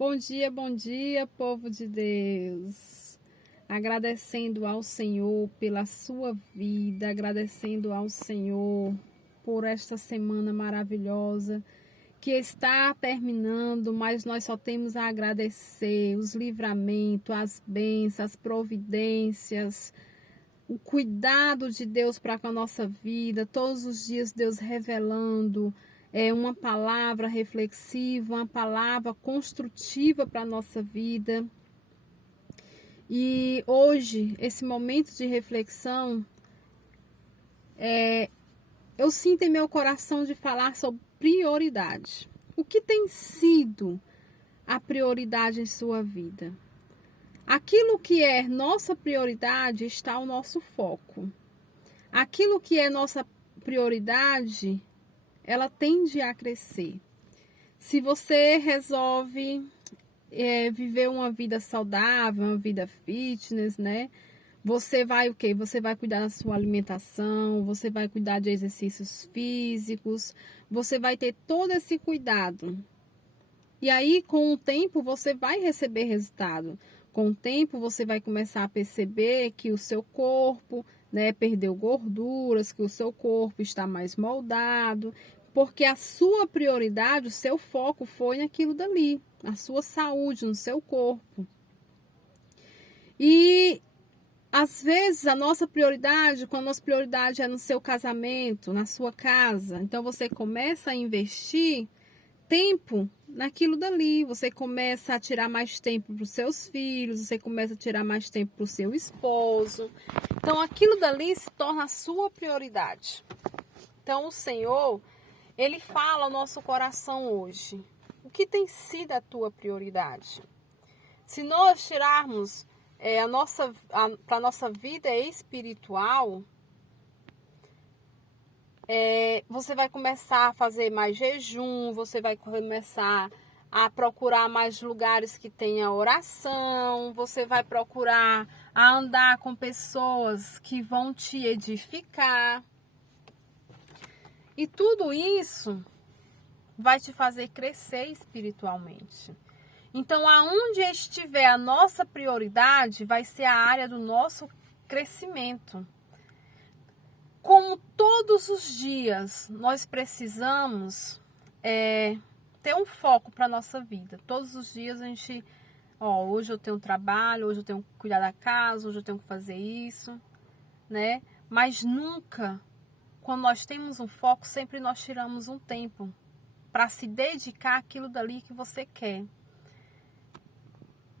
Bom dia, povo de Deus. Agradecendo ao Senhor pela sua vida, agradecendo ao Senhor por esta semana maravilhosa que está terminando, mas nós só temos a agradecer os livramentos, as bênçãos, as providências, o cuidado de Deus para com a nossa vida, todos os dias Deus revelando uma palavra reflexiva, uma palavra construtiva para a nossa vida. E hoje, esse momento de reflexão, eu sinto em meu coração de falar sobre prioridade. O que tem sido a prioridade em sua vida? Aquilo que é nossa prioridade está ao nosso foco. Aquilo que é nossa prioridade, ela tende a crescer. Se você resolve viver uma vida saudável, uma vida fitness, né? Você vai o quê? Você vai cuidar da sua alimentação, você vai cuidar de exercícios físicos, você vai ter todo esse cuidado. E aí, com o tempo, você vai receber resultado. Com o tempo, você vai começar a perceber que o seu corpo, né, perdeu gorduras, que o seu corpo está mais moldado, porque a sua prioridade, o seu foco foi naquilo dali, na sua saúde, no seu corpo. E às vezes a nossa prioridade, quando a nossa prioridade é no seu casamento, na sua casa, então você começa a investir tempo naquilo dali, você começa a tirar mais tempo para os seus filhos, você começa a tirar mais tempo para o seu esposo. Então aquilo dali se torna a sua prioridade. Então o Senhor, Ele fala ao nosso coração hoje, o que tem sido a tua prioridade? Se nós tirarmos para a nossa vida espiritual, você vai começar a fazer mais jejum, você vai começar a procurar mais lugares que tenha oração, você vai procurar a andar com pessoas que vão te edificar. E tudo isso vai te fazer crescer espiritualmente. Então, aonde estiver a nossa prioridade, vai ser a área do nosso crescimento. Como todos os dias nós precisamos ter um foco para a nossa vida. Todos os dias a gente, hoje eu tenho trabalho, hoje eu tenho que cuidar da casa, hoje eu tenho que fazer isso, né? Mas nunca, quando nós temos um foco, sempre nós tiramos um tempo para se dedicar àquilo dali que você quer.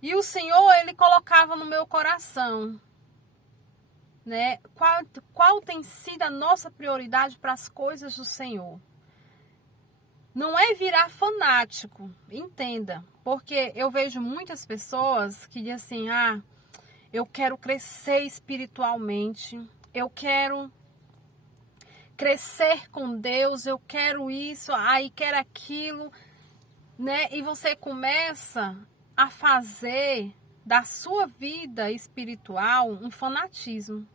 E o Senhor, Ele colocava no meu coração, né? Qual tem sido a nossa prioridade para as coisas do Senhor? Não é virar fanático, entenda. Porque eu vejo muitas pessoas que dizem assim, eu quero crescer espiritualmente, eu quero crescer com Deus, eu quero isso, quero aquilo, né? E você começa a fazer da sua vida espiritual um fanatismo.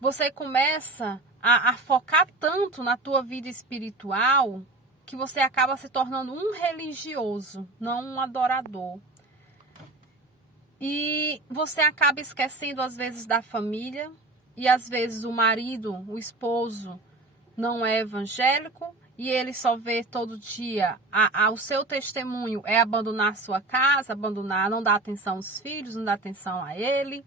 Você começa a focar tanto na tua vida espiritual que você acaba se tornando um religioso, não um adorador. E você acaba esquecendo às vezes da família, e às vezes o marido, o esposo, não é evangélico, e ele só vê todo dia, o seu testemunho é abandonar a sua casa, não dar atenção aos filhos, não dar atenção a ele,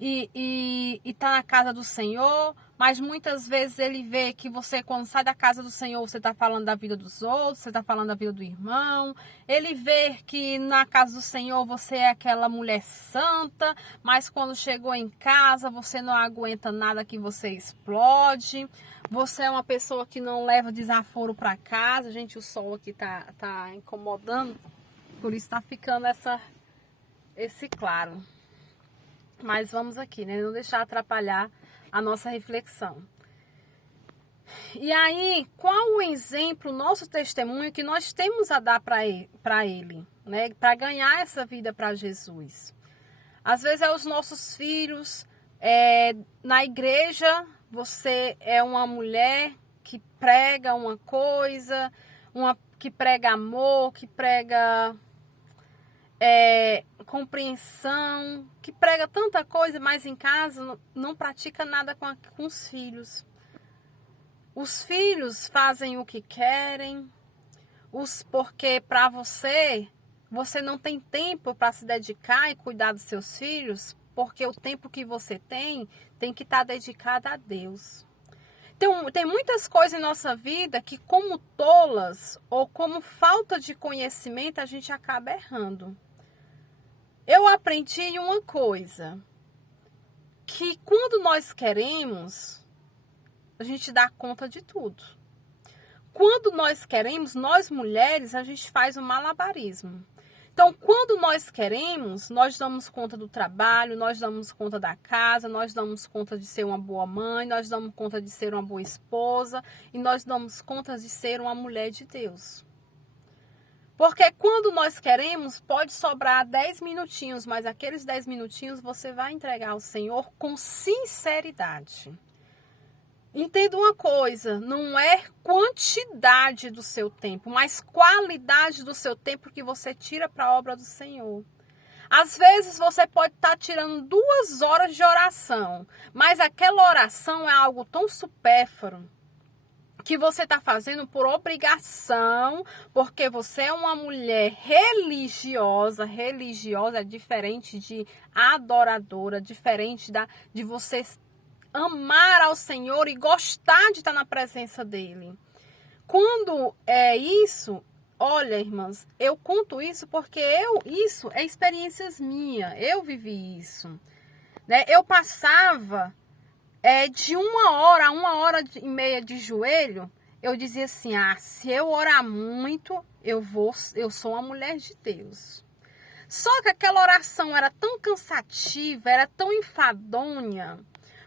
e tá na casa do Senhor, mas muitas vezes ele vê que você, quando sai da casa do Senhor, você está falando da vida dos outros, você está falando da vida do irmão. Ele vê que na casa do Senhor você é aquela mulher santa, mas quando chegou em casa você não aguenta nada, que você explode. Você é uma pessoa que não leva desaforo para casa. Gente, o sol aqui tá incomodando, por isso tá ficando esse claro. Mas vamos aqui, né? Não deixar atrapalhar a nossa reflexão. E aí, qual o exemplo, nosso testemunho que nós temos a dar para ele, né? Para ganhar essa vida para Jesus? Às vezes é os nossos filhos. Na igreja, você é uma mulher que prega uma coisa, que prega amor, que prega compreensão, que prega tanta coisa, mas em casa não pratica nada com os filhos. Os filhos fazem o que querem, porque para você não tem tempo para se dedicar e cuidar dos seus filhos, porque o tempo que você tem que estar dedicado a Deus. Tem muitas coisas em nossa vida que, como tolas ou como falta de conhecimento, a gente acaba errando. Eu aprendi uma coisa, que quando nós queremos, a gente dá conta de tudo. Quando nós queremos, nós mulheres, a gente faz um malabarismo. Então, quando nós queremos, nós damos conta do trabalho, nós damos conta da casa, nós damos conta de ser uma boa mãe, nós damos conta de ser uma boa esposa e nós damos conta de ser uma mulher de Deus. Porque quando nós queremos, pode sobrar 10 minutinhos, mas aqueles 10 minutinhos você vai entregar ao Senhor com sinceridade. Entenda uma coisa, não é quantidade do seu tempo, mas qualidade do seu tempo que você tira para a obra do Senhor. Às vezes você pode estar tirando 2 horas de oração, mas aquela oração é algo tão supérfluo que você está fazendo por obrigação, porque você é uma mulher religiosa. Religiosa é diferente de adoradora, diferente de você amar ao Senhor e gostar de estar na presença dele. Quando é isso, olha, irmãs, eu conto isso porque isso é experiências minhas, eu vivi isso, né? Eu passava de 1 hora de joelho, eu dizia assim, se eu orar muito, eu sou uma mulher de Deus. Só que aquela oração era tão cansativa, era tão enfadonha,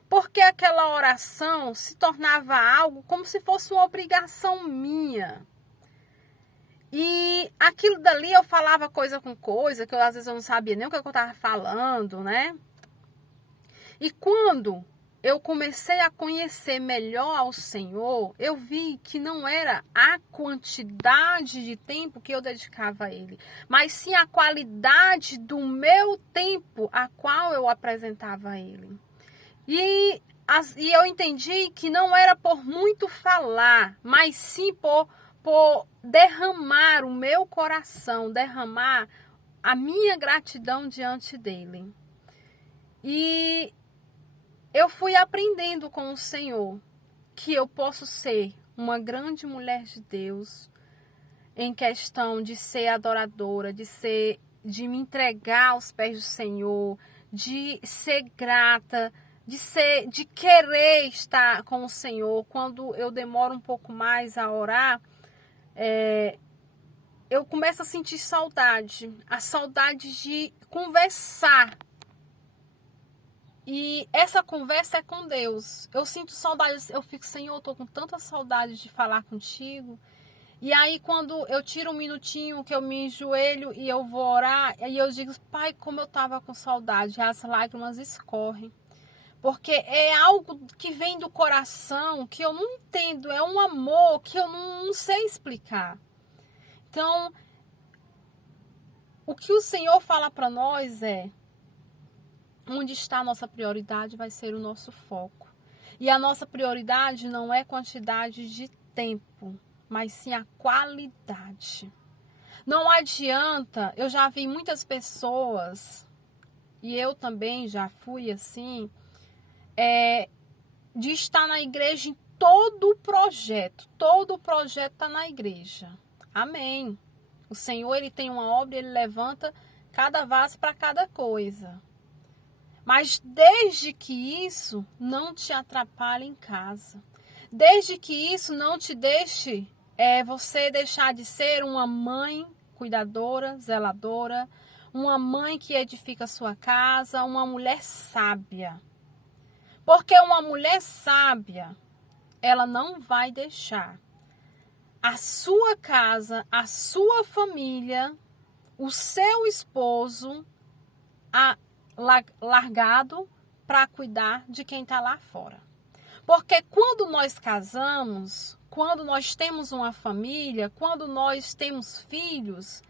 porque aquela oração se tornava algo como se fosse uma obrigação minha. E aquilo dali eu falava coisa com coisa, que às vezes eu não sabia nem o que eu estava falando, né? E quando eu comecei a conhecer melhor ao Senhor, eu vi que não era a quantidade de tempo que eu dedicava a Ele, mas sim a qualidade do meu tempo a qual eu apresentava a Ele. E eu entendi que não era por muito falar, mas sim por derramar o meu coração, derramar a minha gratidão diante dele. E eu fui aprendendo com o Senhor que eu posso ser uma grande mulher de Deus em questão de ser adoradora, de me entregar aos pés do Senhor, de ser grata, de querer estar com o Senhor. Quando eu demoro um pouco mais a orar, eu começo a sentir saudade, a saudade de conversar. E essa conversa é com Deus. Eu sinto saudade, eu fico, Senhor, eu tô com tanta saudade de falar contigo. E aí quando eu tiro um minutinho que eu me enjoelho e eu vou orar, aí eu digo, Pai, como eu tava com saudade, as lágrimas escorrem. Porque é algo que vem do coração, que eu não entendo, é um amor que eu não sei explicar. Então, o que o Senhor fala para nós é, onde está a nossa prioridade vai ser o nosso foco. E a nossa prioridade não é quantidade de tempo, mas sim a qualidade. Não adianta, eu já vi muitas pessoas, e eu também já fui assim, de estar na igreja em todo o projeto está na igreja. Amém. O Senhor, ele tem uma obra, ele levanta cada vaso para cada coisa. Mas desde que isso não te atrapalhe em casa, desde que isso não te deixe você deixar de ser uma mãe cuidadora, zeladora, uma mãe que edifica a sua casa, uma mulher sábia. Porque uma mulher sábia, ela não vai deixar a sua casa, a sua família, o seu esposo largado para cuidar de quem está lá fora. Porque quando nós casamos, quando nós temos uma família, quando nós temos filhos,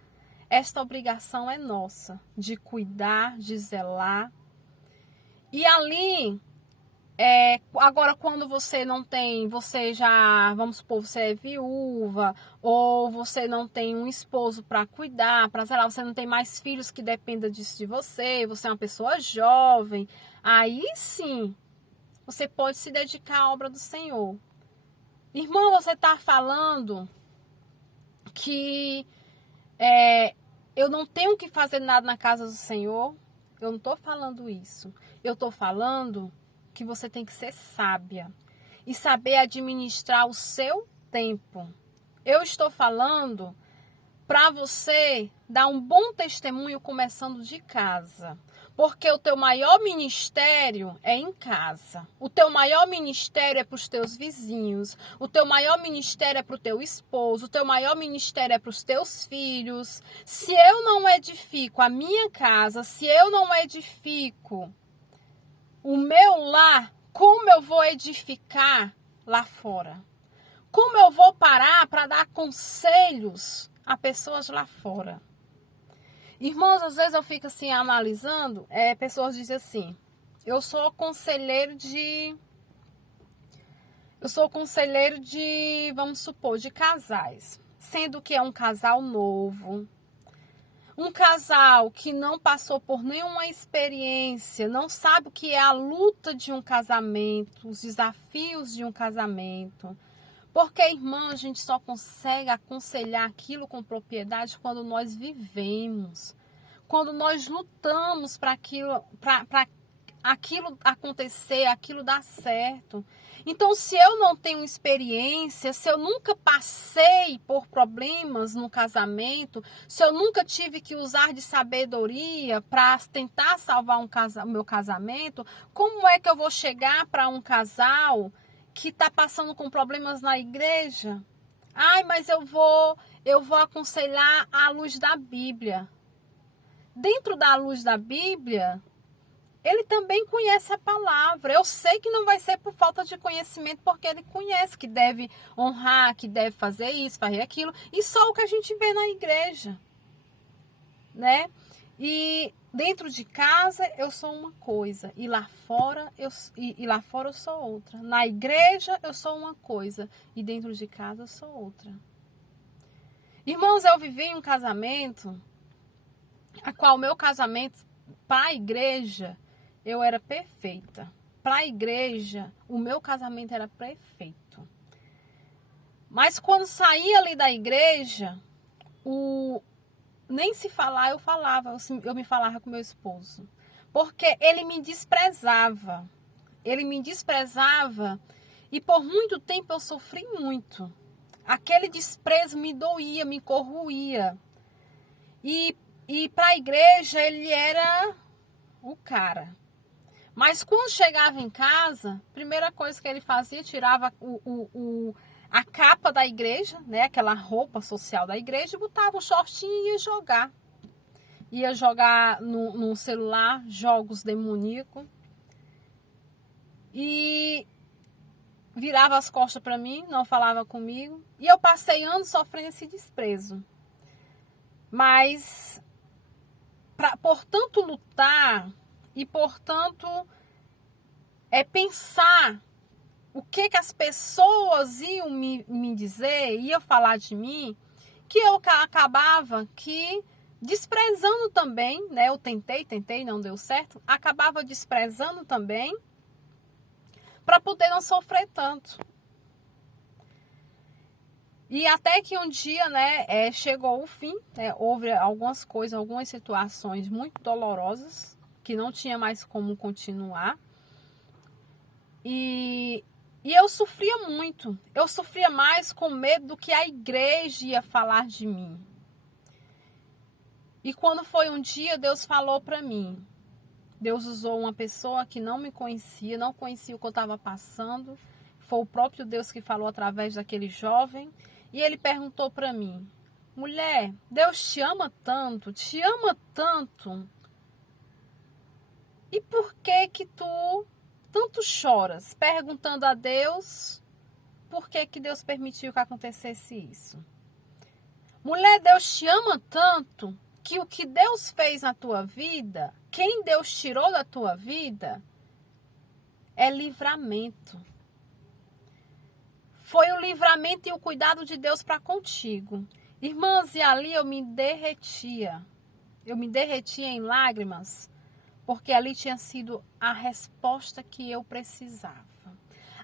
esta obrigação é nossa, de cuidar, de zelar. E ali, agora quando você não tem, você já, vamos supor, você é viúva, ou você não tem um esposo para cuidar, para zelar, você não tem mais filhos que dependam disso de você, você é uma pessoa jovem, aí sim, você pode se dedicar à obra do Senhor. Irmão, você está falando que eu não tenho que fazer nada na casa do Senhor? Eu não estou falando isso. Eu estou falando que você tem que ser sábia e saber administrar o seu tempo. Eu estou falando para você dar um bom testemunho começando de casa. Porque o teu maior ministério é em casa. O teu maior ministério é para os teus vizinhos. O teu maior ministério é para o teu esposo. O teu maior ministério é para os teus filhos. Se eu não edifico a minha casa, se eu não edifico o meu lar, como eu vou edificar lá fora? Como eu vou parar para dar conselhos a pessoas lá fora? Irmãos, às vezes eu fico assim analisando, pessoas dizem assim, eu sou conselheiro de, vamos supor, de casais, sendo que é um casal novo, um casal que não passou por nenhuma experiência, não sabe o que é a luta de um casamento, os desafios de um casamento. Porque, irmão, a gente só consegue aconselhar aquilo com propriedade quando nós vivemos. Quando nós lutamos para aquilo acontecer, aquilo dar certo. Então, se eu não tenho experiência, se eu nunca passei por problemas no casamento, se eu nunca tive que usar de sabedoria para tentar salvar o meu casamento, como é que eu vou chegar para um casal que está passando com problemas na igreja? Ai, mas eu vou aconselhar à luz da Bíblia. Dentro da luz da Bíblia, ele também conhece a palavra. Eu sei que não vai ser por falta de conhecimento, porque ele conhece que deve honrar, que deve fazer isso, fazer aquilo. E só o que a gente vê na igreja, né? E dentro de casa eu sou uma coisa e lá fora eu sou outra. Na igreja eu sou uma coisa e dentro de casa eu sou outra. Irmãos, eu vivi um casamento, a qual o meu casamento para a igreja eu era perfeita. Para a igreja o meu casamento era perfeito. Mas quando saía ali da igreja, nem se falar eu me falava com meu esposo. Porque ele me desprezava. Ele me desprezava e por muito tempo eu sofri muito. Aquele desprezo me doía, me corroía. E para a igreja ele era o cara. Mas quando chegava em casa, a primeira coisa que ele fazia, tirava a capa da igreja, né, aquela roupa social da igreja, botava um shortinho e ia jogar. Ia jogar no celular jogos demoníacos. E virava as costas para mim, não falava comigo. E eu passei anos sofrendo esse desprezo. Mas, por tanto lutar e, portanto, pensar o que as pessoas iam me dizer, iam falar de mim, que eu acabava desprezando também, né? Eu tentei, não deu certo. Acabava desprezando também para poder não sofrer tanto. E até que um dia, né, chegou o fim, né, houve algumas coisas, algumas situações muito dolorosas, que não tinha mais como continuar. E eu sofria muito. Eu sofria mais com medo do que a igreja ia falar de mim. E quando foi um dia, Deus falou para mim. Deus usou uma pessoa que não me conhecia, não conhecia o que eu estava passando. Foi o próprio Deus que falou através daquele jovem. E ele perguntou para mim: mulher, Deus te ama tanto, e por que tu tanto choras? Perguntando a Deus por que Deus permitiu que acontecesse isso. Mulher, Deus te ama tanto, que o que Deus fez na tua vida, quem Deus tirou da tua vida, é livramento. Foi o livramento e o cuidado de Deus para contigo. Irmãs, e ali eu me derretia. Eu me derretia em lágrimas, porque ali tinha sido a resposta que eu precisava.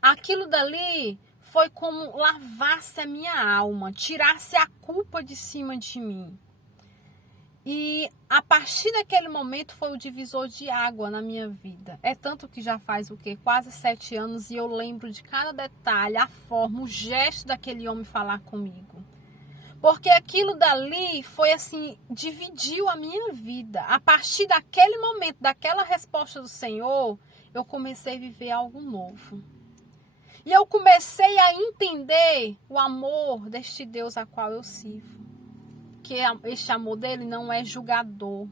Aquilo dali foi como lavasse a minha alma, tirasse a culpa de cima de mim. E a partir daquele momento foi o divisor de água na minha vida. É tanto que já faz o quê? Quase 7 anos e eu lembro de cada detalhe, a forma, o gesto daquele homem falar comigo. Porque aquilo dali foi assim, dividiu a minha vida. A partir daquele momento, daquela resposta do Senhor, eu comecei a viver algo novo. E eu comecei a entender o amor deste Deus a qual eu sirvo. Que este amor dele não é julgador.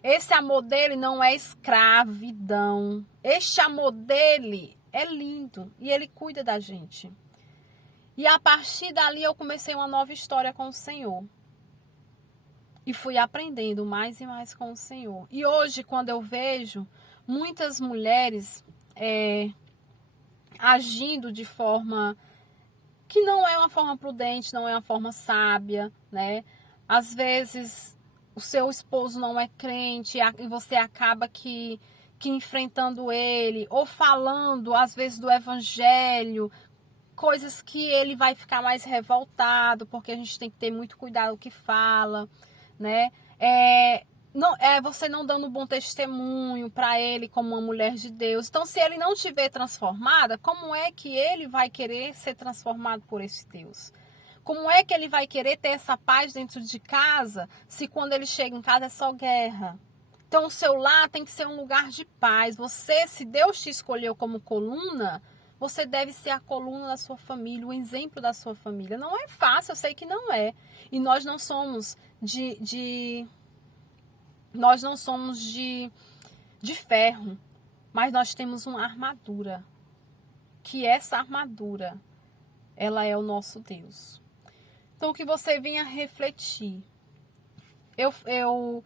Esse amor dele não é escravidão. Este amor dele é lindo e ele cuida da gente. E a partir dali eu comecei uma nova história com o Senhor. E fui aprendendo mais e mais com o Senhor. E hoje, quando eu vejo muitas mulheres agindo de forma que não é uma forma prudente, não é uma forma sábia, né? Às vezes o seu esposo não é crente e você acaba que enfrentando ele, ou falando às vezes do evangelho, coisas que ele vai ficar mais revoltado, porque a gente tem que ter muito cuidado com o que fala, né? Você não dando um bom testemunho para ele como uma mulher de Deus. Então, se ele não te ver transformada, como é que ele vai querer ser transformado por esse Deus? Como é que ele vai querer ter essa paz dentro de casa, se quando ele chega em casa é só guerra? Então, o seu lar tem que ser um lugar de paz. Você, se Deus te escolheu como coluna, você deve ser a coluna da sua família, o exemplo da sua família. Não é fácil, eu sei que não é. E nós não somos nós não somos de ferro, mas nós temos uma armadura. Que essa armadura, ela é o nosso Deus. Então, que você venha refletir. Eu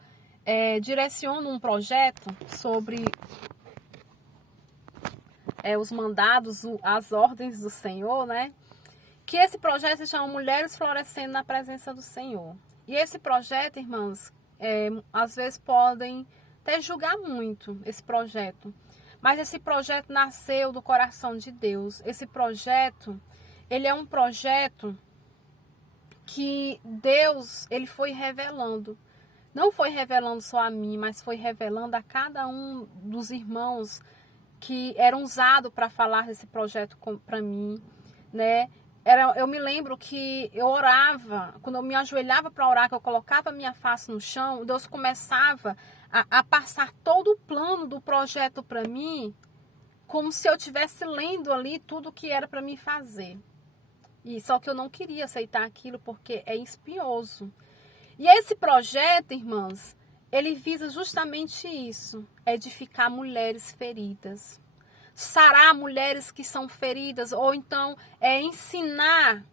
direciono um projeto sobre os mandados, as ordens do Senhor, né? Que esse projeto se chama Mulheres Florescendo na Presença do Senhor. E esse projeto, irmãs, às vezes podem até julgar muito esse projeto. Mas esse projeto nasceu do coração de Deus. Esse projeto, ele é um projeto que Deus, ele foi revelando. Não foi revelando só a mim, mas foi revelando a cada um dos irmãos que eram usados para falar desse projeto para mim, né? Eu me lembro que eu orava, quando eu me ajoelhava para orar, que eu colocava a minha face no chão, Deus começava a passar todo o plano do projeto para mim, como se eu estivesse lendo ali tudo que era para mim fazer. E só que eu não queria aceitar aquilo porque é espinhoso. E esse projeto, irmãs, ele visa justamente isso, edificar mulheres feridas. Sarar mulheres que são feridas, ou então ensinar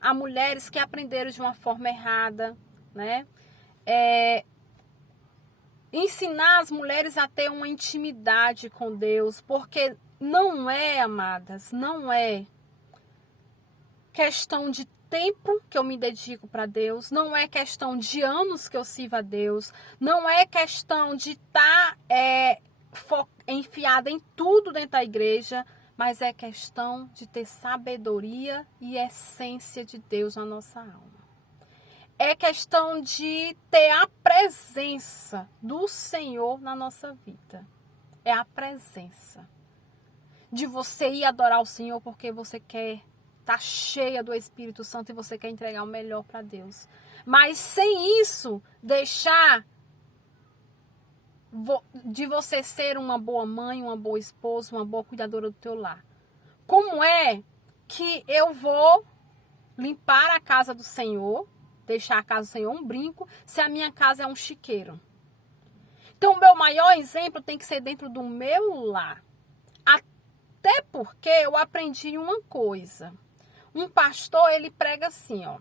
a mulheres que aprenderam de uma forma errada, né? Ensinar as mulheres a ter uma intimidade com Deus, porque não é, amadas, não é questão de tempo que eu me dedico para Deus, não é questão de anos que eu sirvo a Deus, não é questão de estar enfiada em tudo dentro da igreja, mas é questão de ter sabedoria e essência de Deus na nossa alma. É questão de ter a presença do Senhor na nossa vida. É a presença. De você ir adorar o Senhor porque você quer estar cheia do Espírito Santo e você quer entregar o melhor para Deus. Mas sem isso, deixar de você ser uma boa mãe, uma boa esposa, uma boa cuidadora do teu lar. Como é que eu vou limpar a casa do Senhor, deixar a casa do Senhor um brinco, se a minha casa é um chiqueiro? Então, o meu maior exemplo tem que ser dentro do meu lar. Até porque eu aprendi uma coisa. Um pastor, ele prega assim, ó.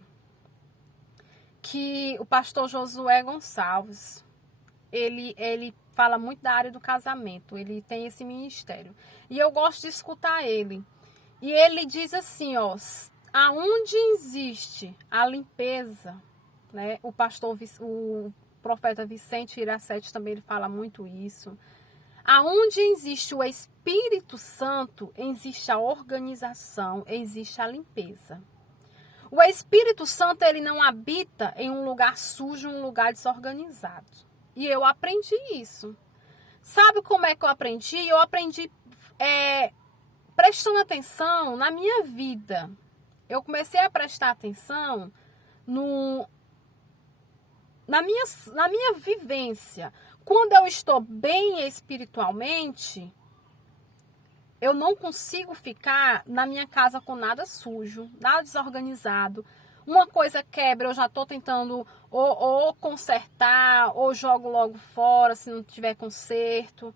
que o pastor Josué Gonçalves, ele fala muito da área do casamento, ele tem esse ministério. E eu gosto de escutar ele. E ele diz assim, ó, aonde existe a limpeza, né? O profeta Vicente Iracete também ele fala muito isso. Aonde existe o Espírito Santo, existe a organização, existe a limpeza. O Espírito Santo, ele não habita em um lugar sujo, um lugar desorganizado. E eu aprendi isso. Sabe como é que eu aprendi? Eu aprendi prestando atenção na minha vida. Eu comecei a prestar atenção na minha vivência. Quando eu estou bem espiritualmente, eu não consigo ficar na minha casa com nada sujo, nada desorganizado. Uma coisa quebra, eu já estou tentando ou consertar, ou jogo logo fora se não tiver conserto.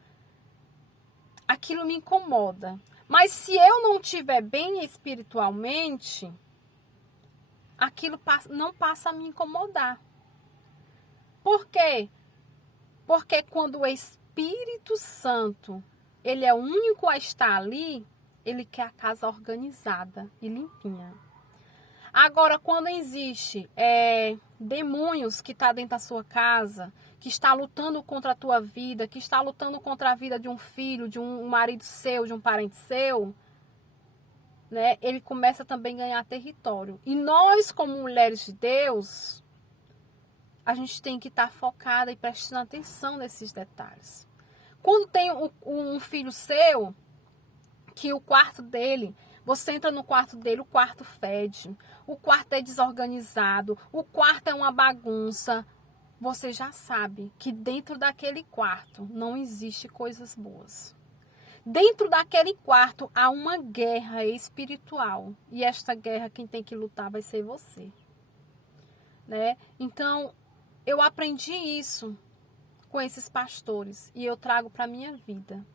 Aquilo me incomoda. Mas se eu não estiver bem espiritualmente, aquilo não passa a me incomodar. Por quê? Porque quando o Espírito Santo, ele é o único a estar ali, ele quer a casa organizada e limpinha. Agora, quando existe demônios que estão dentro da sua casa, que está lutando contra a tua vida, que está lutando contra a vida de um filho, de um marido seu, de um parente seu, né, ele começa também a ganhar território. E nós, como mulheres de Deus, a gente tem que estar focada e prestando atenção nesses detalhes. Quando tem um filho seu, que o quarto dele, você entra no quarto dele, o quarto fede, o quarto é desorganizado, o quarto é uma bagunça, você já sabe que dentro daquele quarto não existe coisas boas. Dentro daquele quarto há uma guerra espiritual. E esta guerra quem tem que lutar vai ser você. Né? Então, eu aprendi isso com esses pastores e eu trago para a minha vida.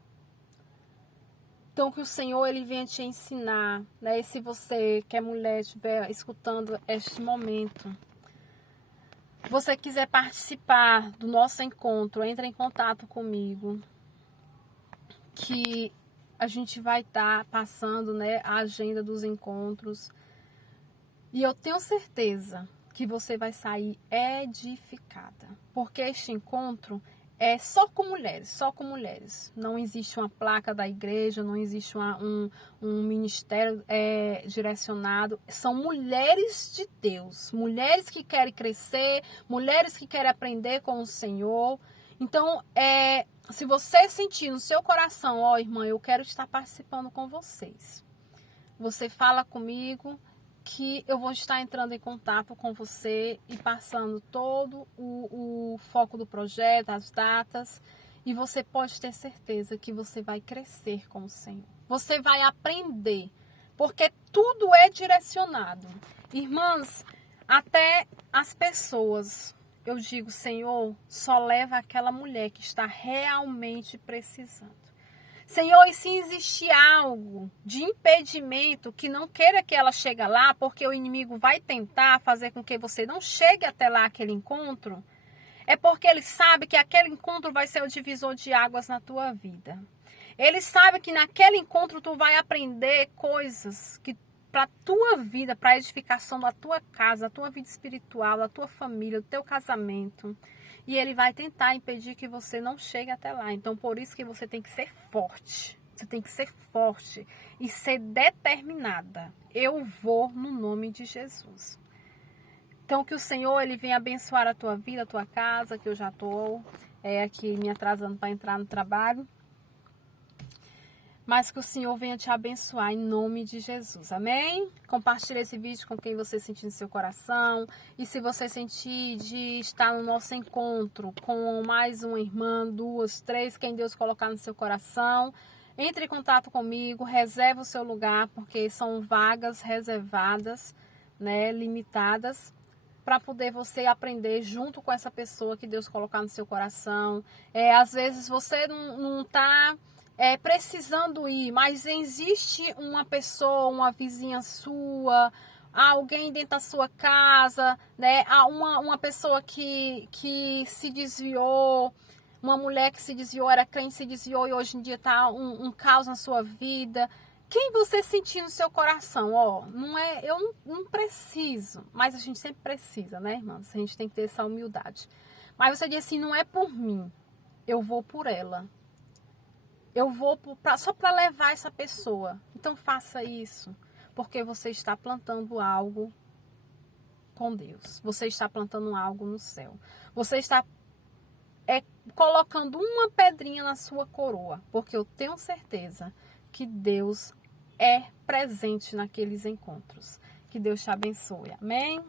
Então, que o Senhor ele venha te ensinar, né? E se você, que é mulher, estiver escutando este momento, você quiser participar do nosso encontro, entre em contato comigo, que a gente vai estar passando, né, a agenda dos encontros. E eu tenho certeza que você vai sair edificada, porque este encontro é só com mulheres, só com mulheres. Não existe uma placa da igreja, não existe um ministério direcionado. São mulheres de Deus, mulheres que querem crescer, mulheres que querem aprender com o Senhor. Então, se você sentir no seu coração, ó, irmã, eu quero estar participando com vocês. Você fala comigo que eu vou estar entrando em contato com você e passando todo o foco do projeto, as datas, e você pode ter certeza que você vai crescer com o Senhor. Você vai aprender, porque tudo é direcionado. Irmãs, até as pessoas, eu digo, Senhor, só leva aquela mulher que está realmente precisando. Senhor, e se existir algo de impedimento que não queira que ela chegue lá, porque o inimigo vai tentar fazer com que você não chegue até lá aquele encontro, é porque ele sabe que aquele encontro vai ser o divisor de águas na tua vida. Ele sabe que naquele encontro tu vai aprender coisas que para a tua vida, para a edificação da tua casa, da tua vida espiritual, da tua família, do teu casamento. E ele vai tentar impedir que você não chegue até lá. Então, por isso que você tem que ser forte. Você tem que ser forte e ser determinada. Eu vou no nome de Jesus. Então, que o Senhor ele venha abençoar a tua vida, a tua casa, que eu já estou aqui me atrasando para entrar no trabalho. Mas que o Senhor venha te abençoar em nome de Jesus, amém? Compartilhe esse vídeo com quem você sentir no seu coração. E se você sentir de estar no nosso encontro com mais uma irmã, 2, 3, quem Deus colocar no seu coração, entre em contato comigo, reserve o seu lugar, porque são vagas reservadas, né, limitadas, para poder você aprender junto com essa pessoa que Deus colocar no seu coração. Às vezes você não está... precisando ir, mas existe uma pessoa, uma vizinha sua, alguém dentro da sua casa, né? Uma pessoa que se desviou, uma mulher que se desviou, era crente, se desviou e hoje em dia está um caos na sua vida. Quem você sentir no seu coração, ó, não é, eu não preciso, mas a gente sempre precisa, né, irmãs? A gente tem que ter essa humildade. Mas você diz assim, não é por mim, eu vou por ela. Eu vou só para levar essa pessoa. Então faça isso, porque você está plantando algo com Deus. Você está plantando algo no céu. Você está colocando uma pedrinha na sua coroa, porque eu tenho certeza que Deus é presente naqueles encontros. Que Deus te abençoe. Amém?